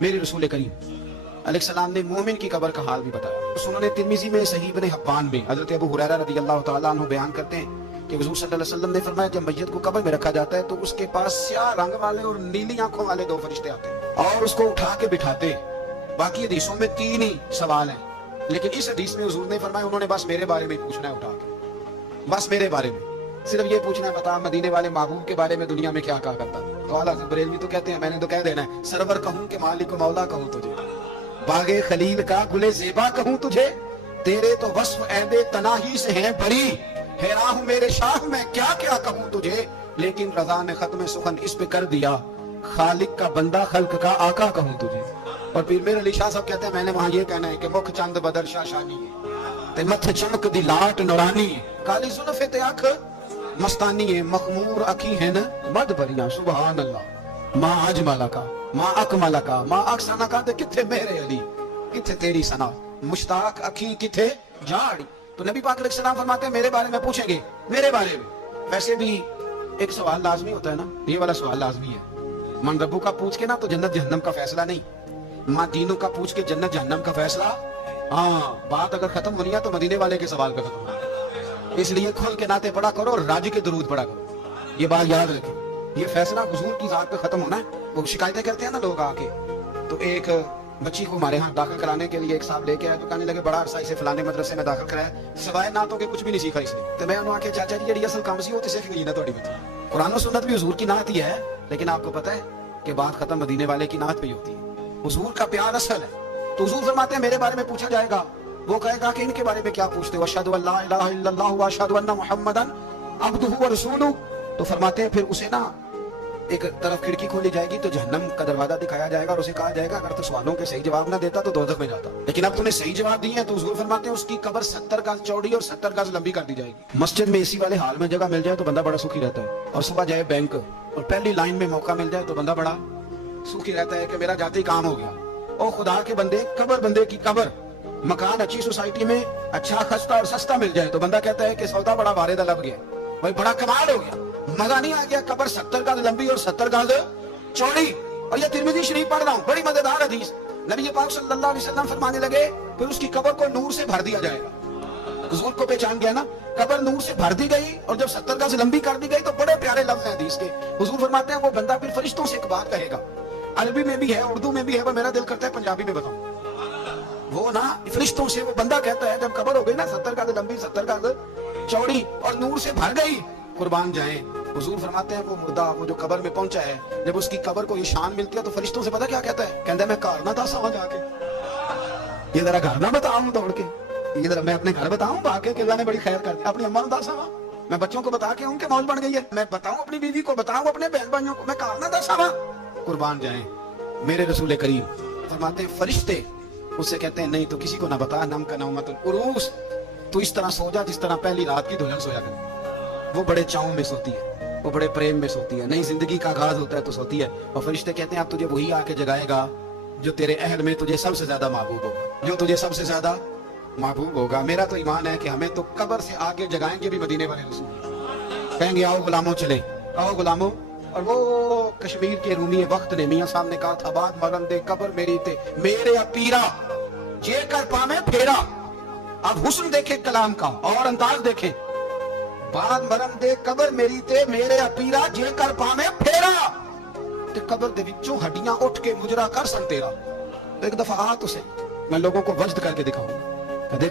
میرے رسول کریم علیہ السلام نے مومن کی قبر کا حال بھی بتایا۔ سنن ترمذی میں صحیح ابن حبان میں حضرت ابو ہریرہ رضی اللہ تعالیٰ عنہ بیان کرتے ہیں کہ حضور صلی اللہ علیہ وسلم نے فرمایا جب میت کو قبر میں رکھا جاتا ہے تو اس کے پاس سیاہ رنگ والے اور نیلی آنکھوں والے دو فرشتے آتے ہیں اور اس کو اٹھا کے بٹھاتے ہیں۔ باقی حدیثوں میں 3 ہی سوال ہیں، لیکن اس حدیث میں حضور نے فرمایا انہوں نے بس میرے بارے میں پوچھنا ہے اٹھا کے، بس میرے بارے میں صرف یہ پوچھنا ہے بتا مدینے والے محبوب کے بارے میں دنیا میں کیا کہا کرتا تھا۔ تو اعلیٰ بریلوی تو کہتے ہیں میں نے تو کہہ دینا ہے سرور کہوں کہ مالک و مولا کہوں تجھے، باغ خلیل کا گلے زیبا کہوں تجھے، تیرے تو وصف عیب تناہی سے ہیں بری، حیران ہوں میرے شاہ میں کیا کیا کہوں تجھے، لیکن رضا نے ختم سخن اس پہ کر دیا خالق کا بندہ خلق کا آقا کہوں تجھے۔ اور پھر میرے علی شاہ صاحب کہتے ہیں میں نے وہاں یہ کہنا ہے کہ مکھ چند بدر شاہ شانی ہے تے متھ چمک دی لاٹ نورانی ہے، کالی زلف تے اکھ مستانی ہے، مخمور اکھی ہیں مد بریاں سبحان اللہ، ماں اجمل کا ماں اکمل کا ماں اکسانہ کا تے کتھے میرے علی کتھے تیری ثنا، مشتاق اکھی کتھے جاڑی۔ تو نبی پاک علیہ السلام فرماتے ہیں میرے بارے میں پوچھیں گے میرے بارے میں۔ ویسے بھی ایک سوال لازمی ہوتا ہے نا، یہ والا سوال لازمی ہے، من ربو کا پوچھ کے نا تو جنت جہنم کا فیصلہ نہیں، ماں دینوں کا پوچھ کے جنت جہنم کا فیصلہ۔ ہاں بات اگر ختم ہونی ہے تو مدینے والے کے سوال پہ ختم ہونی ہے، اس لیے کھل کے نعتیں پڑھا کرو اور راج کے درود پڑھا کرو، یہ بات یاد رکھیں۔ یہ فیصلہ حضور کی ذات پہ ختم ہونا ہے۔ وہ شکایتیں کرتے ہیں نا لوگ آ کے، تو ایک بچی کو ہمارے ہاں داخل کرانے کے لیے ایک صاحب لے کے آئے تو کہنے لگے بڑا عرصہ اسے فلانے مدرسے میں داخل کرایا سوائے نعتوں کے کچھ بھی نہیں سیکھا اس نے۔ تو میں انہوں نے کہا چاچا جی یہ اصل کام سی ہوتے سیکھ گئی نا تھوڑی بچی، قرآن و سنت بھی حضور کی نعت ہی ہے، لیکن آپ کو پتہ ہے کہ بات ختم مدینے والے کی نعت پہ ہی ہوتی ہے، حضور کا پیار اصل ہے۔ تو حضور فرماتے ہیں میرے بارے میں پوچھا جائے گا، وہ کہے گا کہ ان کے بارے میں کیا پوچھتے ہو، اشہد ان لا الہ الا اللہ واشہد ان محمدا عبدہ ورسولہ۔ تو فرماتے ہیں پھر اسے نا ایک طرف کھڑکی کھولی جائے گی تو جہنم کا دروازہ دکھایا جائے گا اور اسے کہا جائے گا اگر تو سوالوں کے صحیح جواب نہ دیتا تو دوزخ میں جاتا، لیکن اب تم نے صحیح جواب دیے ہیں تو حضور فرماتے ہیں اس کی قبر 70 گز چوڑی اور 70 گز لمبی کر دی جائے گی۔ مسجد میں اسی والے حال میں جگہ مل جائے تو بندہ بڑا سکھی رہتا ہے، اور صبح جائے بینک اور پہلی لائن میں موقع مل جائے تو بندہ بڑا سکھی رہتا ہے کہ میرا جاتے ہی کام ہو گیا۔ او خدا کے بندے قبر بندے کی قبر، مکان اچھی سوسائٹی میں اچھا خستہ اور سستا مل جائے تو بندہ کہتا ہے کہ سودا بڑا واردہ لگ گیا، بھائی بڑا کمال ہو گیا، مزہ نہیں آ گیا۔ قبر 70 گز لمبی اور 70 گز چوڑی، اور یہ ترمذی شریف پڑھ رہا ہوں، بڑی مزیدار حدیث۔ نبی پاک صلی اللہ علیہ وسلم فرمانے لگے پھر اس کی قبر کو نور سے بھر دیا جائے گا۔ حضور کو پہچان گیا نا، قبر نور سے بھر دی گئی اور جب 70 گز لمبی کر دی گئی تو بڑے پیارے لفظ ہیں حدیث کے۔ حضور فرماتے ہیں وہ بندہ پھر فرشتوں سے ایک بات کہے گا، عربی میں بھی ہے اردو میں بھی ہے، وہ میرا دل کرتا ہے پنجابی میں بتاؤں۔ وہ نا فرشتوں سے وہ بندہ کہتا ہے جب قبر ہو گئی نا 70 گز لمبی 70 گز چوڑی اور نور سے بھر گئی، قربان جائیں، حضور فرماتے ہیں وہ مردہ وہ جو قبر میں پہنچا ہے جب اس کی قبر کو یہ شان ملتی ہے تو فرشتوں سے پتہ کیا کہتا ہے، کہتا ہے میں گھر نہ دسا جا کے، یہ ذرا گھر نہ بتاؤں دوڑ کے، یہ ذرا میں اپنے گھر بتاؤں باقی کہ اللہ نے بڑی خیر کر دی، اپنی اماں دسا میں بچوں کو بتا کے ان کے موج بن گئی ہے، میں بتاؤں اپنی بیوی کو، بتاؤں اپنے بہن بھائیوں کو، میں گھر نہ دسا۔ قربان جائیں میرے رسول کریم فرماتے ہیں فرشتے اس سے کہتے ہیں نہیں تو کسی کو نہ بتا، نم کا نومت العروس، تو اس طرح سو جا جس طرح پہلی رات کی دلہن سویا کرے، وہ بڑے چاؤں میں سوتی ہے، وہ بڑے پریم میں سوتی ہے، نئی زندگی کا آغاز ہوتا ہے تو سوتی ہے، اور فرشتے کہتے ہیں اب تجھے وہی آ کے جگائے گا جو تیرے اہل میں تجھے سب سے زیادہ محبوب ہوگا، جو تجھے سب سے زیادہ محبوب ہوگا۔ میرا تو ایمان ہے کہ ہمیں تو قبر سے آگے جگائیں گے بھی مدینے والے رسول، کہیں گے آؤ غلاموں چلے، آؤ غلاموں۔ اور وہ کشمیر کے رومی وقت نے میاں صاحب نے کہا تھا بات مرن دے قبر میری تے میرے اپیرا جے کر پامے پھیرا۔ اب حسن دیکھیں کلام کا اور انداز دیکھیں، بات مرن دے قبر میری تے میرے اپیرا جے کر پامے پھیرا، تے قبر دے وچوں ہڈیاں اٹھ کے مجرا کر سن تیرا۔ ایک دفعہ آ تو سے میں لوگوں کو وجد کر کے دکھاؤں، دیکھو